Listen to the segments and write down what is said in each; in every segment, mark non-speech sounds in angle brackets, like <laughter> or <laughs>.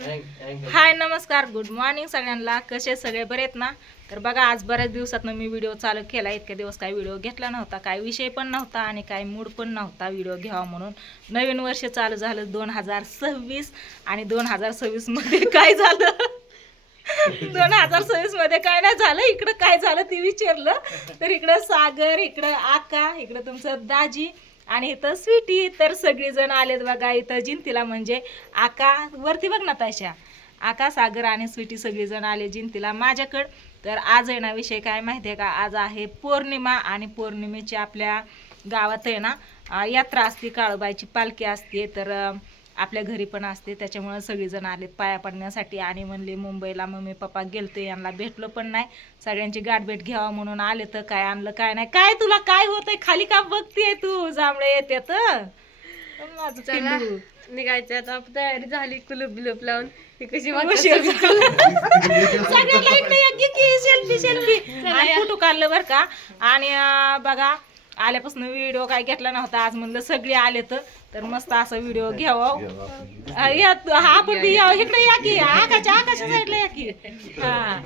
हाय नमस्कार good morning सगळ्यांना. कसे सगळे? बरे आहेत ना? तर बघा आज बऱ्याच दिवसातनं मी व्हिडिओ चालू केला. इतक्या दिवस काही व्हिडिओ घेतला नव्हता काही विषय पण नव्हता आणि काही मूड पण नव्हता व्हिडिओ घ्यावा म्हणून. नवीन वर्ष चालू झालं दोन हजार सव्वीस आणि दोन हजार सव्वीसमध्ये काय झालं? दोन हजार सव्वीसमध्ये काय नाही झालं. इकडं काय झालं ते विचारलं. तर इकडं सागर इकडं आका इकडं तुमचं दाजी आणि इथं स्वीटी तर सगळीजण आलेत बघा इथं. जिंतीला म्हणजे आका वरती बघ ना तशा. आका सागर आणि स्वीटी सगळीजण आले जिंतीला माझ्याकडं. तर आज आहे ना विषय काय माहिती आहे का? आज आहे पौर्णिमा आणि पौर्णिमेची आपल्या गावात आहे ना यात्रा असते काळूबाईची पालखी असते. तर आपल्या घरी पण असते त्याच्यामुळं सगळीजण आलेत पाया पडण्यासाठी आणि म्हणले मुंबईला मम्मी पप्पा गेलते यांना भेटलो पण नाही. सगळ्यांची गाठभेट घ्यावा म्हणून आले तर काय आणलं काय नाही. काय तुला काय होतंय? खाली का बघतीये तू? जांभळे येते माझं चला पिल्लू. निघायचं आता. तयारी झाली कुलूप बिलूप लावून. ही कशी उशीर वाटत सगळ्यांना इकडे या की की सेल्फी सेल्फी आणि फोटो काढलं बरं का. आणि अं, बघा आल्यापासून व्हिडिओ काय घेतला नव्हता. आज म्हणलं सगळे आले तर. तर मस्त असं व्हिडिओ घ्यावं. या तू- हा बी यावं इकडे या की आकाशच्या आकाशच्या साईडला या की. हा.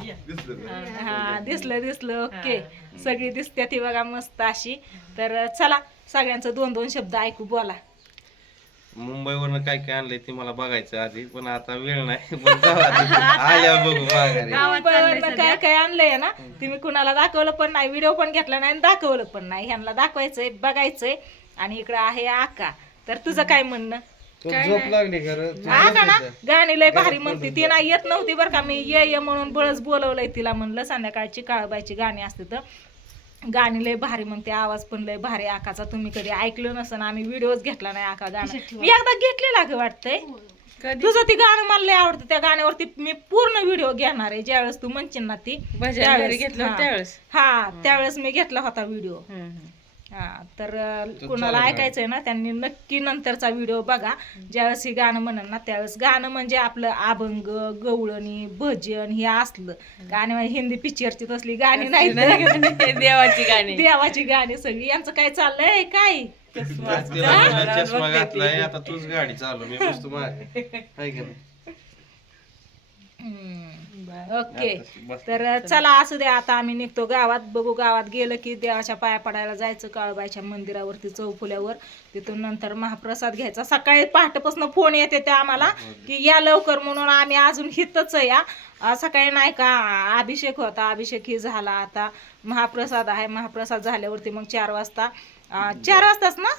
हा दिसलं दिसलं. ओके सगळी दिसते ती बघा मस्त अशी. तर चला सगळ्यांचं दोन दोन शब्द ऐकू बोला. मुंबईवरनं काय काय आणलंय ते मला बघायचं आधी पण आता वेळ नाही. <laughs> पण जाऊ आधी. आल्या बघू माघारी. मुंबईवरनं काय काय आणलंय ना तुम्ही कुणाला दाखवलं पण नाही व्हिडिओ पण घेतला नाही आणि दाखवलं पण नाही. ह्यांना दाखवायचंय बघायचंय. आणि इकडं आहे आका. तर तुझं काय म्हणणं? तो झोप लागली खरं. आका ना? गाणी लय भारी म्हणते. ती नाही येत. नव्हती बरं का. मी ये ये म्हणून बळच बोलवलंय तिला म्हणलं संध्याकाळची काळबाईची गाणी असते तर. गाणी लय भारी म्हणते. आवाज पण लय भारी आकाचा. तुम्ही कधी ऐकलं नसन आम्ही व्हिडिओच घेतला नाही आका गाणं. मी एकदा घेतलेला ग वाटतंय. तुझं ती गाणं मला लय आवडतं. त्या गाण्यावरती मी पूर्ण व्हिडिओ घेणार आहे. ज्यावेळेस तू म्हणशील ना ती हा. त्यावेळेस? हा त्यावेळेस मी घेतला होता व्हिडिओ हा तर कुणाला ऐकायचंय ना त्यांनी नक्की नंतरचा व्हिडिओ बघा. ज्यावेळेस ही गाणं म्हणन ना त्यावेळेस गाणं म्हणजे आपलं अभंग गवळणी भजन हे असलं. गाणी म्हणजे हिंदी पिक्चरची तसली गाणी नाही. देवाची गाणी. देवाची गाणी सगळी. यांचं काय चाललंय? काय? चष्मा घातलाय. आता तूच गाडी चालू मी बसतो मागे हाय का नाही? ओके. तर चला. असू द्या आता आम्ही निघतो गावात. बघू गावात गेलं की देवाच्या पाया पडायला जायचं काळबाईच्या मंदिरावरती चौफुल्यावर. तिथून नंतर महाप्रसाद घ्यायचा. सकाळी पहाटेपासून फोन येते ते आम्हाला की या लवकर म्हणून आम्ही अजून हितच या सकाळी नाही का अभिषेक होता. अभिषेक ही झाला आता. महाप्रसाद आहे. महाप्रसाद झाल्यावरती मग चार वाजता चार वाजताच ना?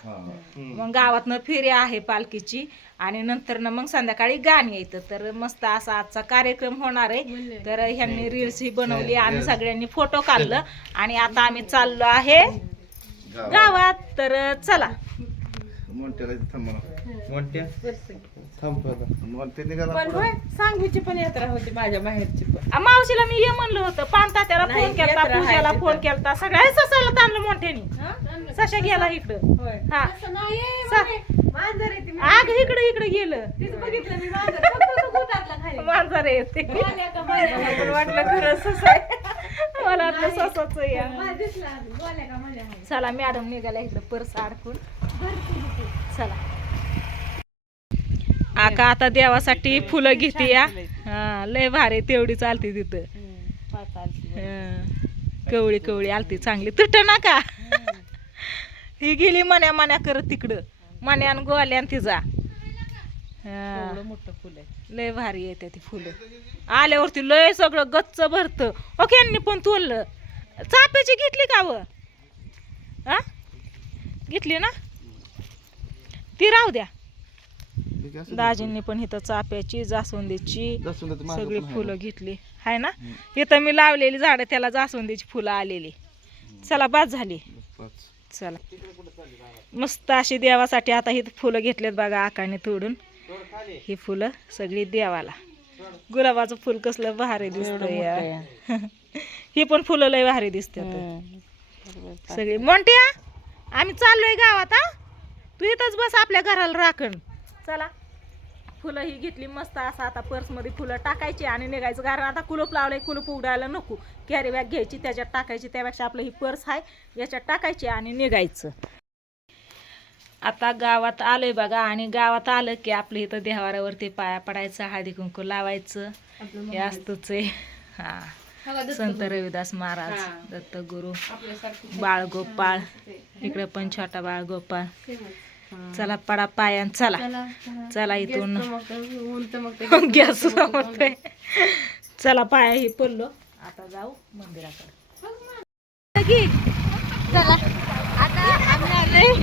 मग गावातनं फेरी आहे पालखीची. आणि नंतर ना मग संध्याकाळी गाणी येतं तर मस्त असा आजचा कार्यक्रम होणार आहे. तर ह्यांनी रील्स ही बनवली. आम्ही सगळ्यांनी फोटो काढलं. आणि आता आम्ही चाललो आहे गावात. तर चला. मोठ्याला थांबा मोठ्या थांब आता. मोठे निघाला पण होय सांगवीची पण यात्रा होती माझ्या माहेरची पण. आ, मावशीला मी ये म्हणलं होतं. पानता त्याला नाही, फोन केलता यात्रा आहे पूजाला तिथं. फोन केलता. सगळ्या ससायला ताणलं मोठ्यानी. सशा गेला इकडं. होय. हा. मांजर येते आग इकडे इकडे गेलं. तिथं बघितलं मी मांजर. फक्त तो गोट टाकला खाली. मांजर येते का? मला पण वाटलं खरं ससा आहे. मला वाटलं ससाच या मला दिसला का. चला मॅडम निघाल्या इकडं पर्स अडकून चला. आका आता देवासाठी फुलं घेते या. हा, लय भारी तेवढी चालते तिथं. हा. कवळी कवळी आलती चांगली. तुट नका ही गेली मन्या मन्या करत तिकडं. मन्यान गोल्यान तिचा हा. मोठं फुल लय भारी येते ती फुलं. आल्यावरती लय सगळं गच्च भरतं. ओके यांनी पण तोडलं चाप्याची घेतली का व? हा घेतली ना? ती राहू द्या. दाजींनी पण इथं चाप्याची जास्वंदीची सगळी फुलं घेतली. हाय ना? इथं मी लावलेली झाडं त्याला जास्वंदीची फुलं आलेली. चला बाद झाली. चला. मस्त अशी देवासाठी आता ही फुलं घेतलेत बघा आकाने तोडून. ही फुलं सगळी देवाला. गुलाबाचं फुल कसलं भारी दिसतंय <laughs> ही पण फुलं लय भारी दिसतात. सगळी. मोंट्या आम्ही चाललोय गावात हा? तू इथंच बस आपल्या घराला राखण. चला. फुलं ही घेतली मस्त असं आता पर्समध्ये फुलं टाकायची आणि निघायचं. कारण आता कुलूप लावलंय कुलूप उघडायला नको. कॅरी बॅग घ्यायची त्याच्यात टाकायची. त्यापेक्षा आपलं ही पर्स आहे याच्यात टाकायची आणि निघायचं. आता गावात आलोय बघा आणि गावात आलं की आपलं इथं देवारावरती पाया पडायचं हळदी कुंकू लावायचं. हे असतंच आहे. हा. संत रविदास महाराज. दत्तगुरु बाळगोपाळ इकडे पण छोटा बाळगोपाळ. चला पडा पायान चला. चला इथून. <laughs> गॅस चला पाया ही पडलो. आता जाऊ मंदिराकडे. चला. आता आम्ही आलोय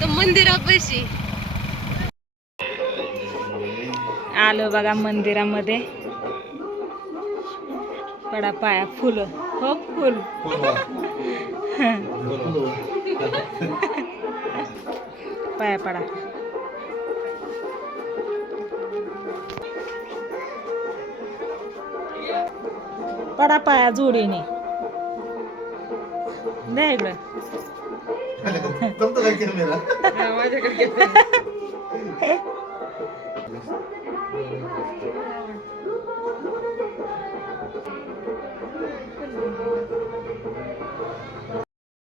तर मंदिरापाशी. आलो बघा मंदिरामध्ये. पडा पाया फुलं. हो फुल. पाया पडा. पडा पाया जोडीने. द्या इकडं. <laughs> जमतो <laughs>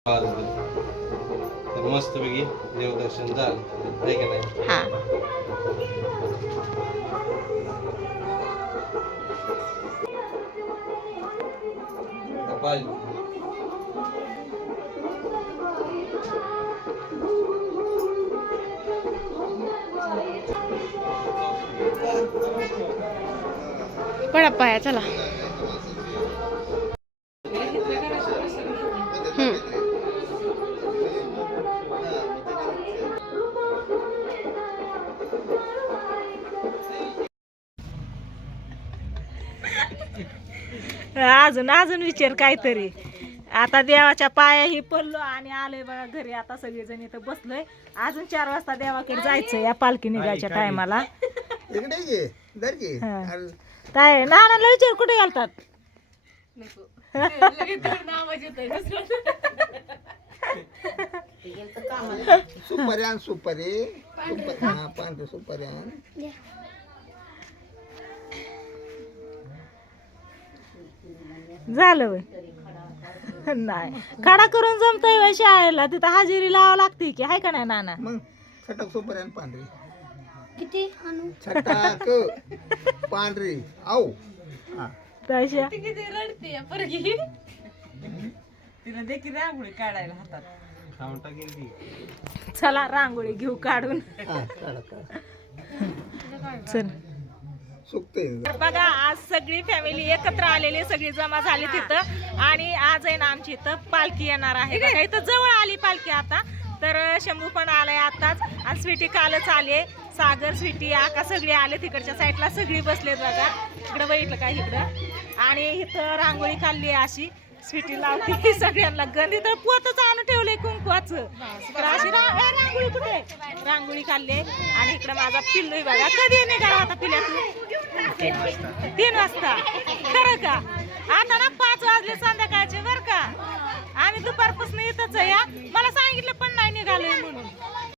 तर मस्तपैकी देवदर्शन झालं. आहे का नाही? हा. पडा पाया चला. अजून अजून विचार काहीतरी. आता देवाच्या पाया ही पडलो आणि आलोय बघा घरी. आता सगळेजण इथं बसलोय. अजून चार वाजता देवाकडे जायचं या पालखी निघायच्या टायमाला. हा. काय नानाला विचार कुठे घालतात सुपारी आण सुपारी. सुपारी हा पांढरी सुपारी झालं वय नाही. खाडा करून जमतय वय शाळेला. तिथं हजेरी लावावं लागते की हाय का नाही नाना? मग छटाक सुपारी आण पांढरी. किती छटाक. पांढरी. आऊ. हा. तशा. किती रडते परगी. खाऊन टाकेल ती चला रांगोळी घेऊ काढून. हा काढा काढा. चल. सुकते बघा आज सगळी फॅमिली एकत्र आलेली सगळी जमा झाली तिथं. आणि आज आहे ना आमची इथं पालखी येणार आहे. बघा इथं जवळ आली पालखी आता. तर शंभू पण आलाय आताच. आणि स्वीटी कालच आले सागर स्वीटी आका सगळे आले तिकडच्या साईडला. सगळी बसलेत बघा. इकडं बघितलं का इकडं? आणि इथं रांगोळी काढली आहे अशी. स्वीटी लावती <laughs> सगळ्यांना गंधी तर पोतच आणून ठेवलंय कुंकवाचं. तर अशी रा- ए, रांगोळी कुठे? आहे? रांगोळी काढली. आणि इकडं माझा पिल्लू बघा. कधी निघाला आता पिल्या तू तीन वाजता. खरं का? आता ना पाच वाजले संध्याकाळचे बरं का? आम्ही दुपारपासून इथंच या मला सांगितलं पण नाही निघालं म्हणून.